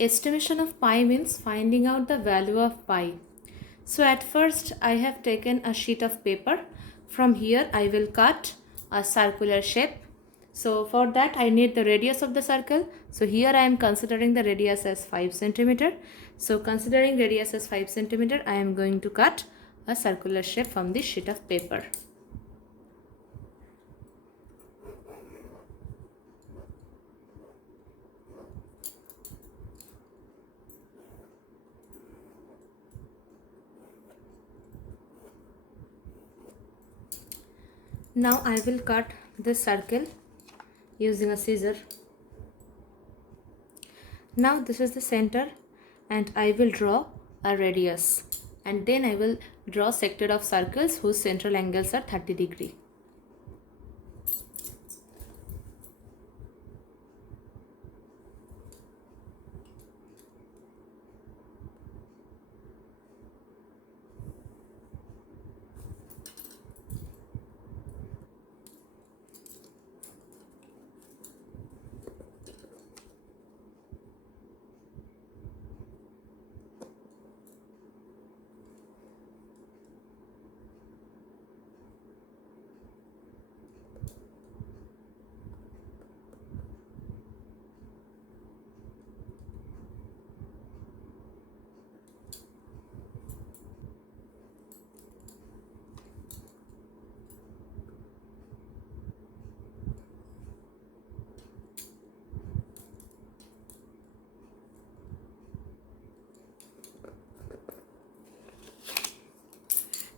Estimation of pi means finding out the value of pi. So at first I have taken a sheet of paper. From here I will cut a circular shape. So for that I need the radius of the circle. So here I am considering the radius as 5 centimeter. So considering radius as 5 centimeter, I am going to cut a circular shape from this sheet of paper. Now I will cut this circle using a scissor. Now this is the center and I will draw a radius, and then I will draw sector of circles whose central angles are 30 degree.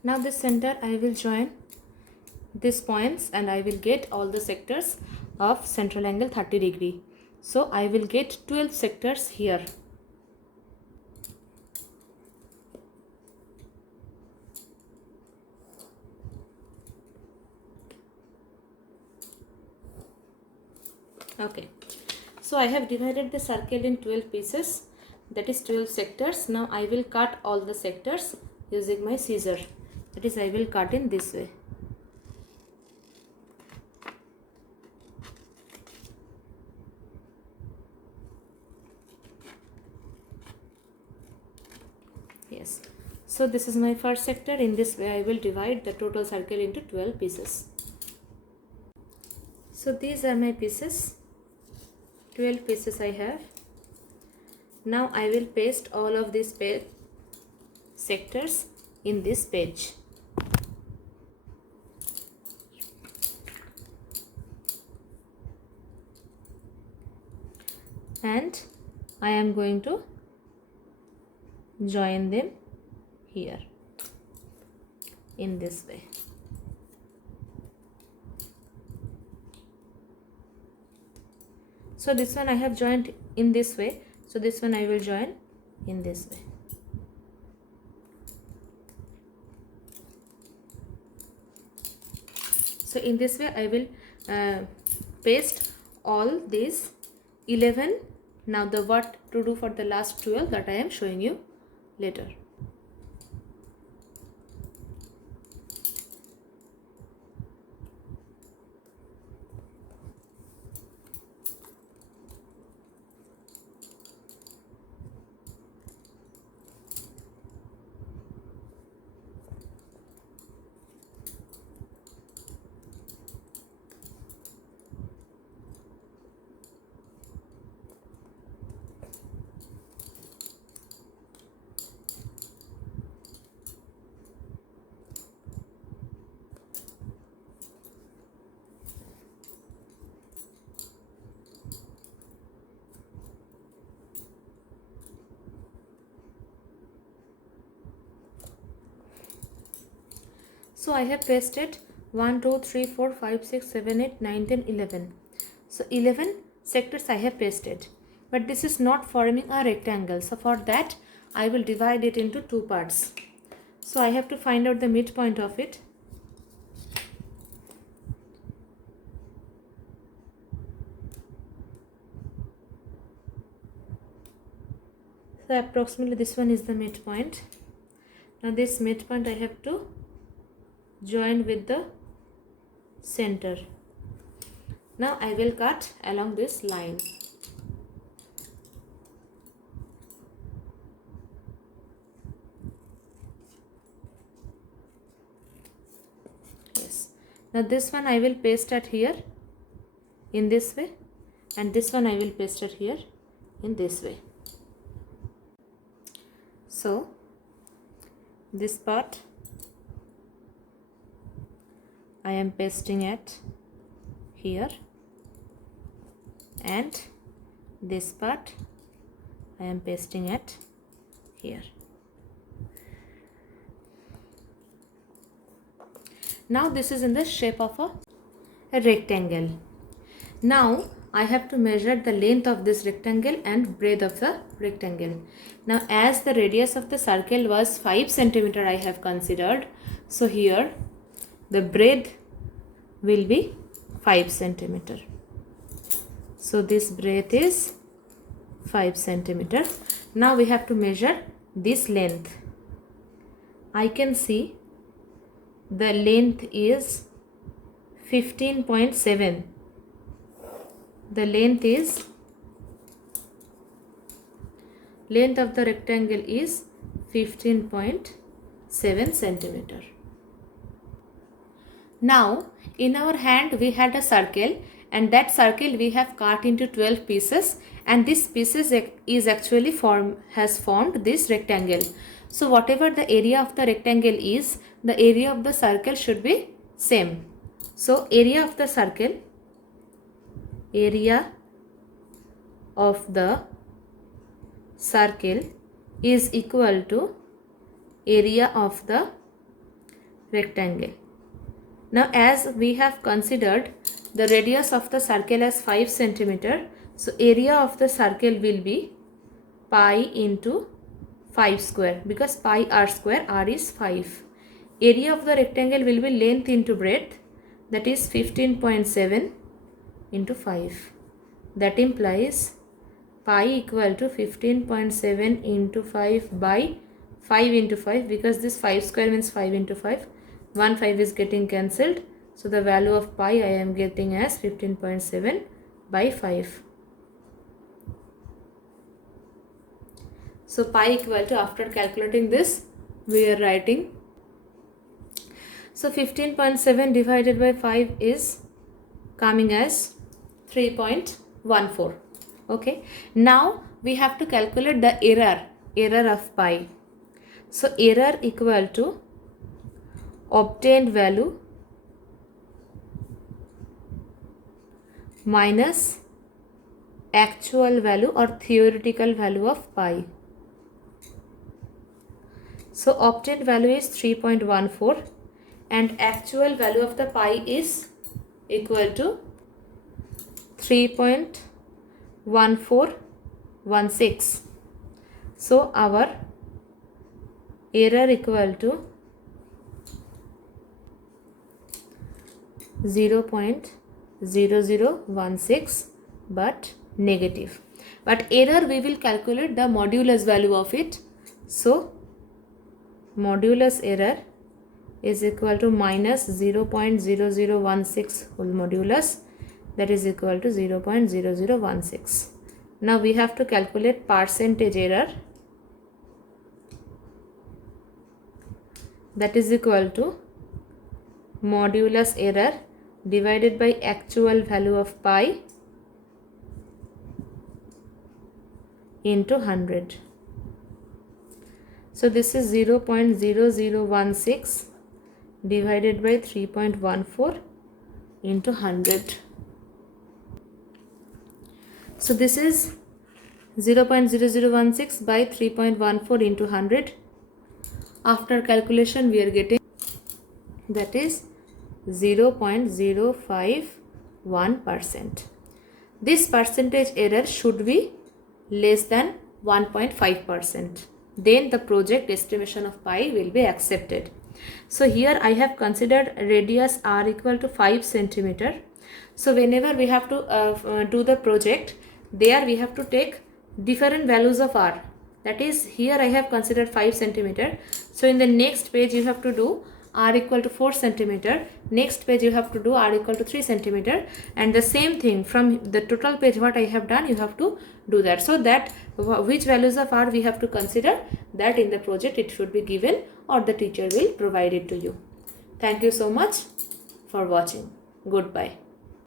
Now this center I will join these points and I will get all the sectors of central angle 30 degree. So I will get 12 sectors here. Okay, so I have divided the circle in 12 pieces, that is 12 sectors. Now I will cut all the sectors using my scissor, that is I will cut in this way. Yes, so this is my first sector. In this way I will divide the total circle into 12 pieces. So these are my pieces, 12 pieces I have. Now I will paste all of these sectors in this page. And I am going to join them here in this way. So this one I have joined in this way, so this one I will join in this way. So in this way I will paste all these 11. Now the what to do for the last 12, that I am showing you later. So I have pasted 1, 2, 3, 4, 5, 6, 7, 8, 9, 10, 11. So 11 sectors I have pasted. But this is not forming a rectangle. So for that I will divide it into two parts. So I have to find out the midpoint of it. So approximately this one is the midpoint. Now this midpoint I have to join with the center. Now I will cut along this line. Now this one I will paste at here in this way, and this one I will paste it here in this way. So this part I am pasting it here, and this part I am pasting it here. Now this is in the shape of a rectangle. Now I have to measure the length of this rectangle and breadth of the rectangle. Now as the radius of the circle was 5 centimeter I have considered, so here the breadth will be 5 centimeter. So this breadth is 5 centimeter. Now we have to measure this length. I can see the length is 15.7. The length of the rectangle is 15.7 centimeter. Now in our hand we had a circle, and that circle we have cut into 12 pieces, and this pieces is actually has formed this rectangle. So whatever the area of the rectangle is, the area of the circle should be same. So area of the circle is equal to area of the rectangle. Now as we have considered the radius of the circle as 5 centimeter, so area of the circle will be pi into 5 square, because pi r square, r is 5. Area of the rectangle will be length into breadth, that is 15.7 into 5. That implies pi equal to 15.7 into 5 by 5 into 5, because this 5 square means 5 into 5. 1 5 is getting cancelled. So the value of pi I am getting as 15.7 by 5. So pi equal to, after calculating this, we are writing. So 15.7 divided by 5 is coming as 3.14. Okay. Now we have to calculate the error of pi. So error equal to obtained value minus actual value or theoretical value of pi. So obtained value is 3.14 and actual value of the pi is equal to 3.1416. So our error equal to 0.0016 but negative. But error we will calculate the modulus value of it. So modulus error is equal to minus 0.0016 whole modulus, that is equal to 0.0016. Now we have to calculate percentage error, that is equal to modulus error divided by actual value of pi into 100. So this is 0.0016 divided by 3.14 into 100. So this is 0.0016 by 3.14 into 100. After calculation we are getting, that is 0.051%. This percentage error should be less than 1.5%. Then the project estimation of pi will be accepted. So here I have considered radius r equal to 5 centimeter. So whenever we have to do the project, there we have to take different values of r. That is, here I have considered 5 centimeter. So in the next page you have to do r equal to 4 centimeter. Next page you have to do r equal to 3 centimeter. And the same thing from the total page what I have done, you have to do that. So that which values of r we have to consider, that in the project it should be given or the teacher will provide it to you. Thank you so much for watching. Goodbye.